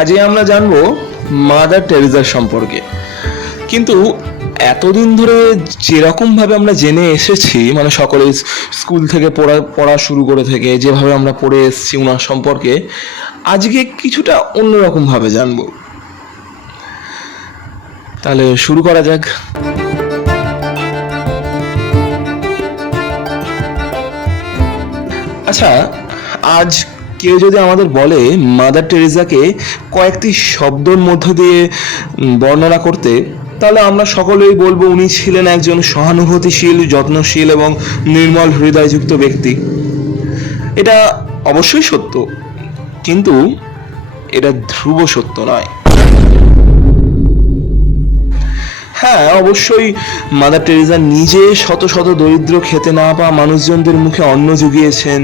আজকে আমরা জানবো মাদার টেরেসা সম্পর্কে। কিন্তু এতদিন ধরে যেরকম ভাবে আমরা জেনে এসেছি, মানে সকলে স্কুল থেকে পড়া শুরু করে থেকে যেভাবে আমরা পড়ে এসেছি ওনার সম্পর্কে, আজকে কিছুটা অন্যরকম ভাবে জানবো। তাহলে শুরু করা যাক। আচ্ছা, আজ কেউ যদি আমাদের বলে মাদার টেরেসাকে কয়েকটি শব্দের মধ্য দিয়ে বর্ণনা করতে, তাহলে আমরা সকলেই বলবো উনি ছিলেন একজন সহানুভূতিশীল, যত্নশীল এবং নির্মল হৃদয়যুক্ত ব্যক্তি। এটা অবশ্যই সত্য, কিন্তু এটা ধ্রুব সত্য নয়। হ্যাঁ, অবশ্যই মাদার টেরেসা নিজে শত শত দরিদ্র, খেতে না পাওয়া মানুষজনদের মুখে অন্ন জুগিয়েছেন,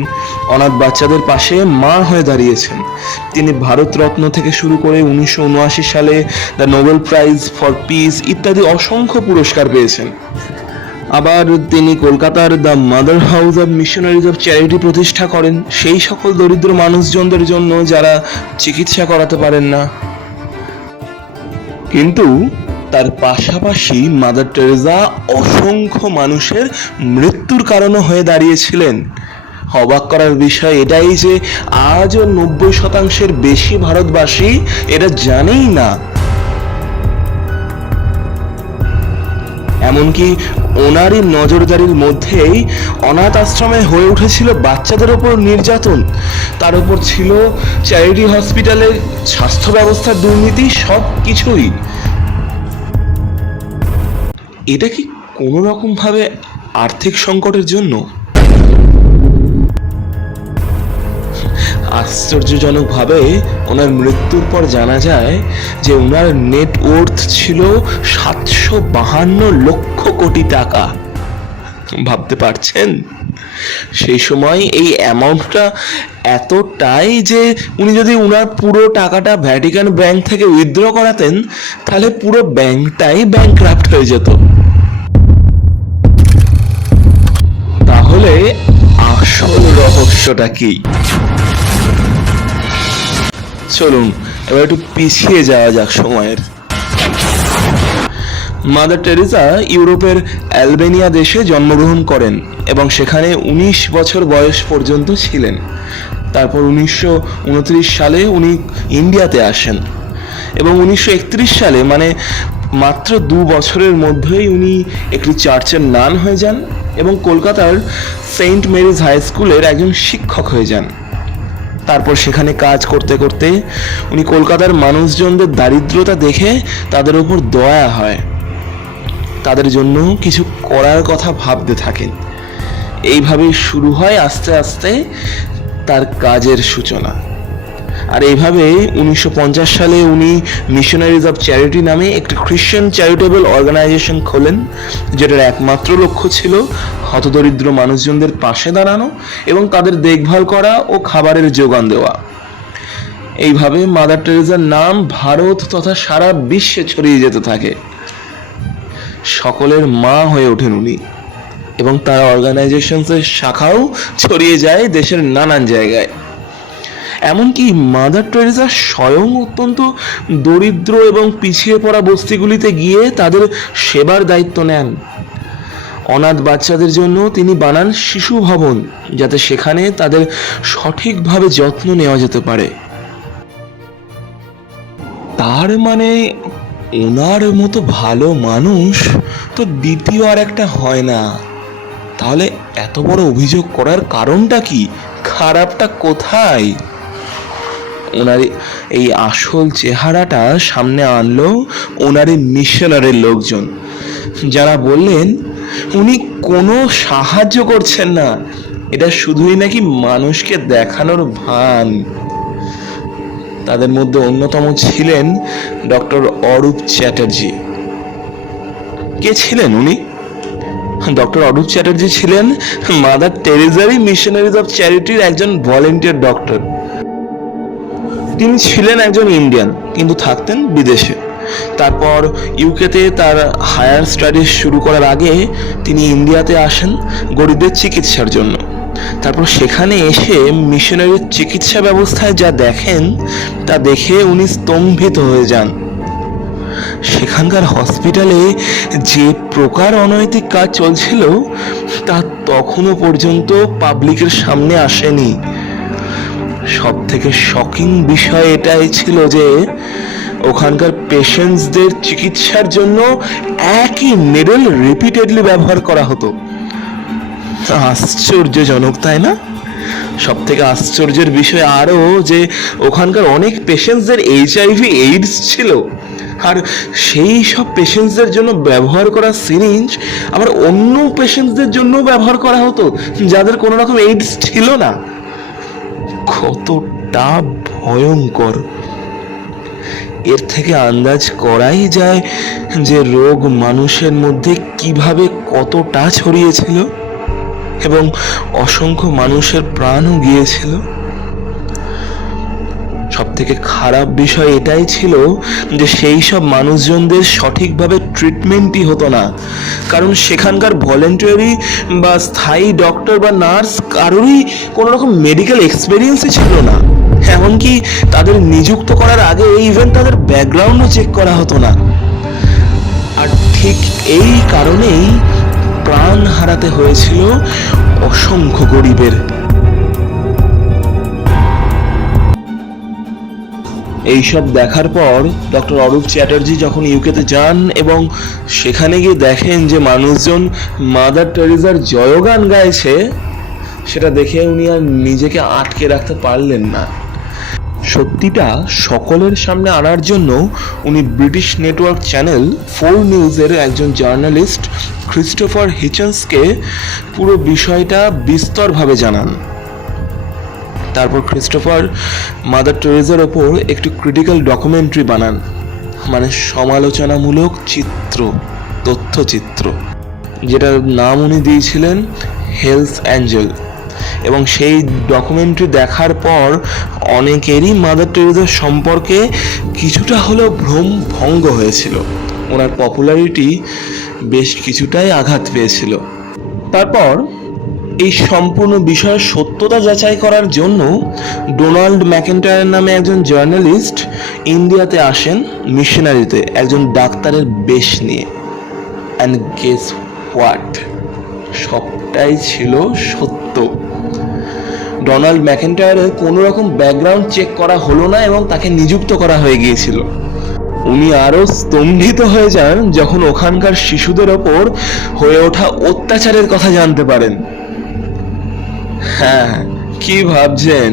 অনাথ বাচ্চাদের পাশে মা হয়ে দাঁড়িয়েছেন। তিনি ভারতরত্ন থেকে শুরু করে 1979 সালে the Nobel prize for piece ইত্যাদি অসংখ্য পুরস্কার পেয়েছেন। আবার তিনি কলকাতার the mother house of missionaries of charity প্রতিষ্ঠা করেন, সেই সকল দরিদ্র মানুষজনদের জন্য যারা চিকিৎসা করাতে পারেন না। কিন্তু তার পাশাপাশি মাদার টেরেসা অসংখ্য মানুষের মৃত্যুর কারণও হয়ে দাঁড়িয়েছিলেন। অবাক করার বিষয় এটাই যে আজও 90% বেশি ভারতবাসী এটা জানেই না। এমনকি ওনারই নজরদারির মধ্যেই অনাথ আশ্রমে হয়ে উঠেছিল বাচ্চাদের ওপর নির্যাতন, তার উপর ছিল চ্যারিটি হসপিটালের স্বাস্থ্য ব্যবস্থার দুর্নীতি, সব কিছুই। এটা কি কোনো রকম ভাবে আর্থিক সংকটের জন্য? আশ্চর্যজনকভাবে ওনার মৃত্যুর পর জানা যায় যে ওনার নেট ওয়ার্থ ছিল 752 লক্ষ কোটি টাকা। ভাবতে পারছেন? সেই সময় এই অ্যামাউন্টটা এতটাই যে উনি যদি উনার পুরো টাকাটা ভ্যাটিকান ব্যাংক থেকে উইথড্র করাতেন, তাহলে পুরো ব্যাংকটাই ব্যাংকরাপ্ট হয়ে যেত। তাহলে আসল রহস্যটা কি? চলুন এবার একটু পিছিয়ে যাওয়া যাক সময়ের। মাদার টেরেসা ইউরোপের অ্যালবেনিয়া দেশে জন্মগ্রহণ করেন এবং সেখানে 19 বছর বয়স পর্যন্ত ছিলেন। তারপর 1929 সালে উনি ইন্ডিয়াতে আসেন এবং 1931 সালে, মানে মাত্র 2 বছরের মধ্যেই উনি একটি চার্চের নান হয়ে যান এবং কলকাতার সেন্ট মেরিজ হাই স্কুলের একজন শিক্ষক হয়ে যান। তারপর সেখানে কাজ করতে করতে উনি কলকাতার মানুষজনদের দারিদ্রতা দেখে তাদের উপর দয়া হয়, তাদের জন্য কিছু করার কথা ভাবতে থাকেন। এইভাবেই শুরু হয় আস্তে আস্তে তার কাজের সূচনা। আর এইভাবে 1950 সালে উনি মিশনারিজ অব চ্যারিটি নামে একটি খ্রিশ্চান চ্যারিটেবল অর্গানাইজেশন খোলেন, যেটার একমাত্র লক্ষ্য ছিল হতদরিদ্র মানুষজনদের পাশে দাঁড়ানো এবং তাদের দেখভাল করা ও খাবারের যোগান দেওয়া। এইভাবে মাদার টেরেসার নাম ভারত তথা সারা বিশ্বে ছড়িয়ে যেতে থাকে। সকলের মা হয়ে ওঠেন উনি এবং তার অর্গানাইজেশনের শাখাও ছড়িয়ে যায় দেশের নানান জায়গায়। এমনকি মাদার টেরেসা স্বয়ং অত্যন্ত দরিদ্র এবং পিছিয়ে পড়া বস্তিগুলিতে গিয়ে তাদের সেবার দায়িত্ব নেন। অনাথ বাচ্চাদের জন্য তিনি বানান শিশু ভবন, যাতে সেখানে তাদের সঠিকভাবে যত্ন নেওয়া যেতে পারে। তার মানে ওনার মতো ভালো মানুষ তো দ্বিতীয় আর একটা হয় না। তাহলে এত বড় অভিযোগ করার কারণটা কি? খারাপটা কোথায়? ওনার এই আসল চেহারাটা সামনে আনলো ওনার মিশনারির লোকজন, যারা বললেন উনি কোনো সাহায্য করছেন না, এটা শুধুই নাকি মানুষকে দেখানোর ভান। তাদের মধ্যে অন্যতম ছিলেন ডক্টর অরূপ চ্যাটার্জি। কে ছিলেন উনি? ডক্টর অরূপ চ্যাটার্জি ছিলেন মাদার টেরেসারই মিশনারিজ অব চ্যারিটির একজন ভলেন্টিয়ার ডক্টর। তিনি ছিলেন একজন ইন্ডিয়ান, কিন্তু থাকতেন বিদেশে। তারপর ইউকেতে তার হায়ার স্টাডিজ শুরু করার আগে তিনি ইন্ডিয়াতে আসেন গরিবদের চিকিৎসার জন্য। তারপর সেখানে এসে মিশনারির চিকিৎসা ব্যবস্থায় যা দেখেন তা দেখে উনি স্তম্ভিত হয়ে যান। সেখানকার হসপিটালে যে প্রকার অনৈতিক কাজ চলছিল তা তখনও পর্যন্ত পাবলিকের সামনে আসেনি। সব থেকে শকিং বিষয় এটাই ছিল যে ওখানকার পেশেন্টসদের চিকিৎসার জন্য একই নিডল রিপিটেডলি ব্যবহার করা হতো। আশ্চর্যজনক, তাই না? সব থেকে আশ্চর্যের বিষয় আরও যে ওখানকার অনেক পেশেন্টসদের HIV এইডস ছিল, আর সেই সব পেশেন্টসদের জন্য ব্যবহার করা সিরিঞ্জ আবার অন্য পেশেন্টসদের জন্য ব্যবহার করা হতো যাদের কোনো রকম এইডস ছিল না। কতটা ভয়ঙ্কর! এর থেকে আন্দাজ করাই যায় যে রোগ মানুষের মধ্যে কিভাবে কতটা ছড়িয়েছিল এবং অসংখ্য মানুষের প্রাণও গিয়েছিল। সব থেকে খারাপ বিষয় এটাই ছিল যে সেই সব মানুষজনদের সঠিকভাবে ট্রিটমেন্টই হতো না, কারণ সেখানকার ভলেন্টারি বা স্থায়ী ডক্টর বা নার্স কারোরই কোনো রকম মেডিকেল এক্সপিরিয়েন্সই ছিল না। এমনকি তাদের নিযুক্ত করার আগে ইভেন তাদের ব্যাকগ্রাউন্ডও চেক করা হতো না। আর ঠিক এই কারণেই প্রাণ হারাতে হয়েছিল অসংখ্য গরিবের। এইসব দেখার পর ডক্টর অরূপ চ্যাটার্জি যখন ইউকেতে যান এবং সেখানে গিয়ে দেখেন যে মানুষজন মাদার টেরেসার জয়গান গাইছে, সেটা দেখে উনি আর নিজেকে আটকে রাখতে পারলেন না। সত্যিটা সকলের সামনে আনার জন্য উনি ব্রিটিশ নেটওয়ার্ক চ্যানেল 4 নিউজের একজন জার্নালিস্ট ক্রিস্টোফার হিচেন্সকে পুরো বিষয়টা বিস্তরভাবে জানান। তারপর ক্রিস্টোফার মাদার টেরেসার ওপর একটি ক্রিটিক্যাল ডকুমেন্টারি বানান, মানে সমালোচনামূলক তথ্যচিত্র, যেটার নাম উনি দিয়েছিলেন হেলস অ্যাঞ্জেল। এবং সেই ডকুমেন্টারি দেখার পর অনেকেরই মাদার টেরেসার সম্পর্কে কিছুটা হলেও ভ্রম ভঙ্গ হয়েছিল, ওনার পপুলারিটি বেশ কিছুটাই আঘাত পেয়েছিল। তারপর এই সম্পূর্ণ বিষয়ের সত্যতা যাচাই করার জন্য ডোনাল্ড ম্যাকেন্টায়ার নামে একজন জার্নালিস্ট ইন্ডিয়াতে আসেন মিশনারিতে একজন ডাক্তারের বেশ নিয়ে। অ্যান্ড গেস হোয়াট, সবটাই ছিল সত্য। ডোনাল্ড ম্যাকেন্টায়ারের কোনো রকম ব্যাকগ্রাউন্ড চেক করা হলো না এবং তাকে নিযুক্ত করা হয়ে গিয়েছিল। উনি আরো স্তম্ভিত হয়ে যান যখন ওখানকার শিশুদের ওপর হয়ে ওঠা অত্যাচারের কথা জানতে পারেন। হ্যাঁ, কি ভাবছেন?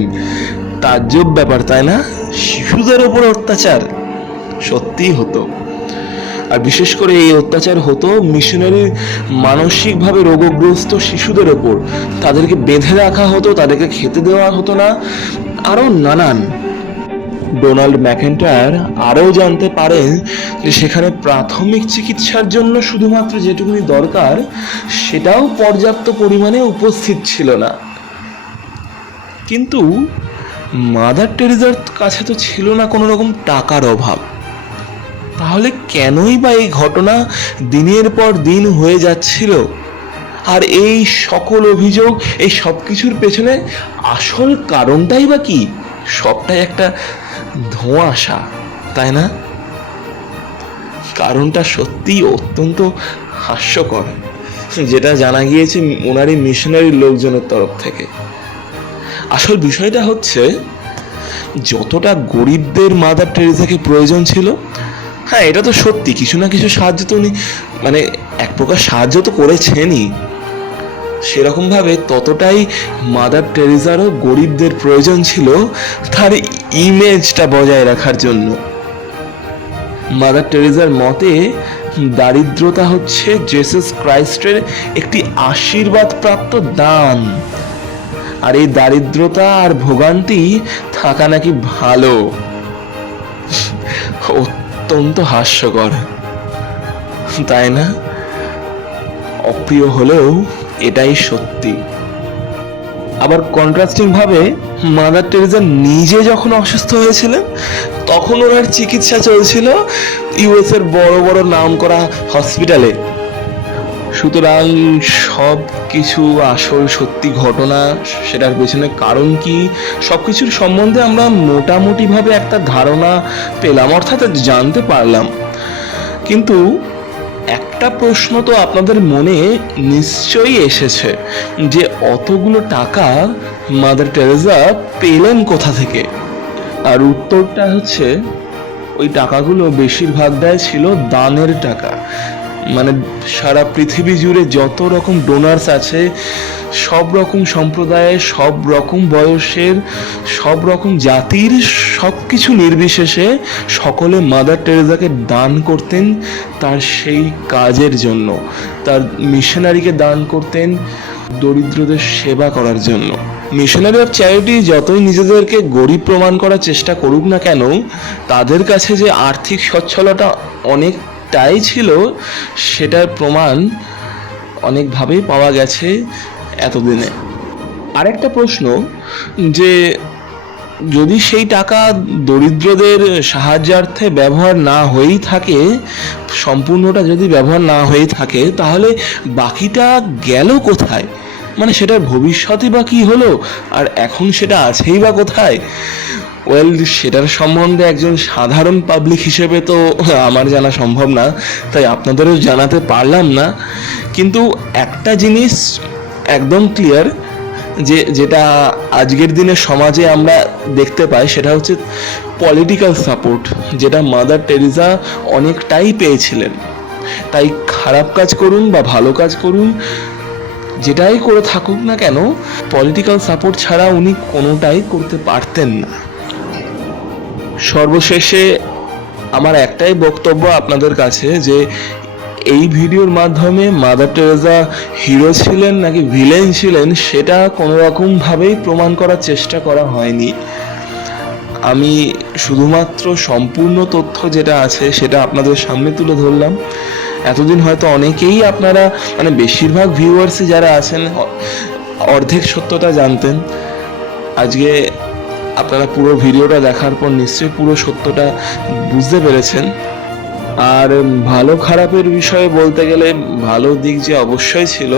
তাজ্জব ব্যাপার, তাই না? শিশুদের ওপর অত্যাচার সত্যিই হতো, আর বিশেষ করে এই অত্যাচার হতো মিশনারি মানসিকভাবে রোগগ্রস্ত শিশুদের ওপর। তাদেরকে বেঁধে রাখা হতো, তাদেরকে খেতে দেওয়া হতো না, আরো নানান। ডোনাল্ড ম্যাকেন্টায়ার আরও জানতে পারেন যে সেখানে প্রাথমিক চিকিৎসার জন্য শুধুমাত্র যেটুকুনি দরকার সেটাও পর্যাপ্ত পরিমাণে উপস্থিত ছিল না। কিন্তু মাদার টেরেসার কাছে তো ছিল না কোনো রকম টাকার অভাব। তাহলে কেনই বা এই ঘটনা দিনের পর দিন হয়ে যাচ্ছিল? আর এই সকল অভিযোগ, এই সব কিছুর পেছনে আসল কারণটাই বা কি? সবটাই একটা ধোঁয়াশা, তাই না? কারণটা সত্যিই অত্যন্ত হাস্যকর, যেটা জানা গিয়েছে ওনারই মিশনারি লোকজনের তরফ থেকে। আসল বিষয়টা হচ্ছে যতটা গরিবদের মাদার টেরেসাকে প্রয়োজন ছিল, হ্যাঁ এটা তো সত্যি, কিছু না কিছু সাহায্য তো উনি মানে এক প্রকার সাহায্য তো করেছেনই, সেরকমভাবে ততটাই মাদার টেরেসারও গরিবদের প্রয়োজন ছিল তার ইমেজটা বজায় রাখার জন্য। মাদার টেরেসার মতে দারিদ্রতা হচ্ছে জেসাস ক্রাইস্টের একটি আশীর্বাদ প্রাপ্ত দান, আর এই দারিদ্রতা আর ভোগান্তি থাকা নাকি ভালো। অত্যন্ত হাস্যকর, তাই না? অপ্রিয় হলেও এটাই সত্যি। আবার কন্ট্রাস্টিং ভাবে মাদার টেরেসা নিজে যখন অসুস্থ হয়েছিলেন তখন ওনার চিকিৎসা চলছিল ইউএস এর বড় বড় নামকরা হসপিটালে। সুতরাং সব কিছু আসল সত্যি ঘটনা, সেটার পেছনে কারণ কি, সব কিছুর সম্বন্ধে আমরা মোটামুটিভাবে একটা ধারণা পেলাম, অর্থাৎ জানতে পারলাম। কিন্তু একটা প্রশ্ন তো আপনাদের মনে নিশ্চয়ই এসেছে যে অতগুলো টাকা মাদার টেরেসা পেলেন কোথা থেকে। আর উত্তরটা হচ্ছে, ওই টাকাগুলো বেশিরভাগটাই ছিল দানের টাকা। মানে সারা পৃথিবী জুড়ে যত রকম ডোনার্স আছে, সব রকম সম্প্রদায়ের, সব রকম বয়সের, সব রকম জাতির, সব কিছু নির্বিশেষে সকলে মাদার টেরেসাকে দান করতেন তার সেই কাজের জন্য। তার মিশনারিকে দান করতেন দরিদ্রদের সেবা করার জন্য। মিশনারি অফ চ্যারিটি যতই নিজেদেরকে গরিব প্রমাণ করার চেষ্টা করুক না কেন, তাদের কাছে যে আর্থিক সচ্ছলতা অনেকটাই ছিল, সেটার প্রমাণ অনেকভাবেই পাওয়া গেছে এতদিনে। আরেকটা প্রশ্ন, যে যদি সেই টাকা দরিদ্রদের সাহায্যার্থে ব্যবহার না হয়েই থাকে, সম্পূর্ণটা যদি ব্যবহার না হয়ে থাকে, তাহলে বাকিটা গেল কোথায়? মানে সেটার ভবিষ্যৎই বা কী হলো, আর এখন সেটা আছেই বা কোথায়? ওয়েল, সেটার সম্বন্ধে একজন সাধারণ পাবলিক হিসেবে তো আমার জানা সম্ভব না, তাই আপনাদেরও জানাতে পারলাম না। কিন্তু একটা জিনিস একদম ক্লিয়ার, যেটা আজকের দিনে সমাজে আমরা দেখতে পাই, সেটা হচ্ছে পলিটিক্যাল সাপোর্ট, যেটা মাদার টেরেসা অনেকটাই পেয়েছিলেন। তাই খারাপ কাজ করুন বা ভালো কাজ করুন, যেটাই করে থাকুক না কেন, পলিটিক্যাল সাপোর্ট ছাড়া উনি কোনোটাই করতে পারতেন না। সর্বশেষে আমার একটাই বক্তব্য আপনাদের কাছে, যে এই ভিডিওর মাধ্যমে মাদার টেরেসা হিরো ছিলেন নাকি ভিলেন ছিলেন, সেটা কোনো রকমভাবেই প্রমাণ করার চেষ্টা করা হয়নি। আমি শুধুমাত্র সম্পূর্ণ তথ্য যেটা আছে সেটা আপনাদের সামনে তুলে ধরলাম। এতদিন হয়তো অনেকেই, আপনারা মানে বেশিরভাগ ভিউয়ার্সই যারা আছেন, অর্ধেক সত্যতা জানতেন। আজকে আপনারা পুরো ভিডিওটা দেখার পর নিশ্চয়ই পুরো সত্যটা বুঝতে পেরেছেন। আর ভালো খারাপের বিষয়ে বলতে গেলে, ভালো দিক যে অবশ্যই ছিল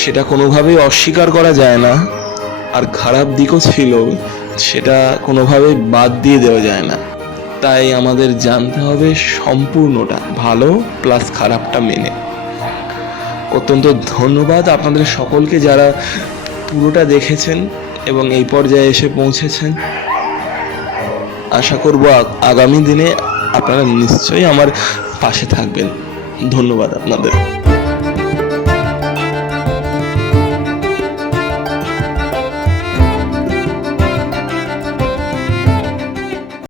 সেটা কোনোভাবেই অস্বীকার করা যায় না, আর খারাপ দিকও ছিল সেটা কোনোভাবেই বাদ দিয়ে দেওয়া যায় না। তাই আমাদের জানতে হবে সম্পূর্ণটা, ভালো প্লাস খারাপটা মেনে। অত্যন্ত ধন্যবাদ আপনাদের সকলকে যারা পুরোটা দেখেছেন এবং এই পর্যায়ে এসে পৌঁছেছেন। আশা করব আগামী দিনে আপনারা নিশ্চয়ই আমার পাশে থাকবেন। ধন্যবাদ আপনাদের।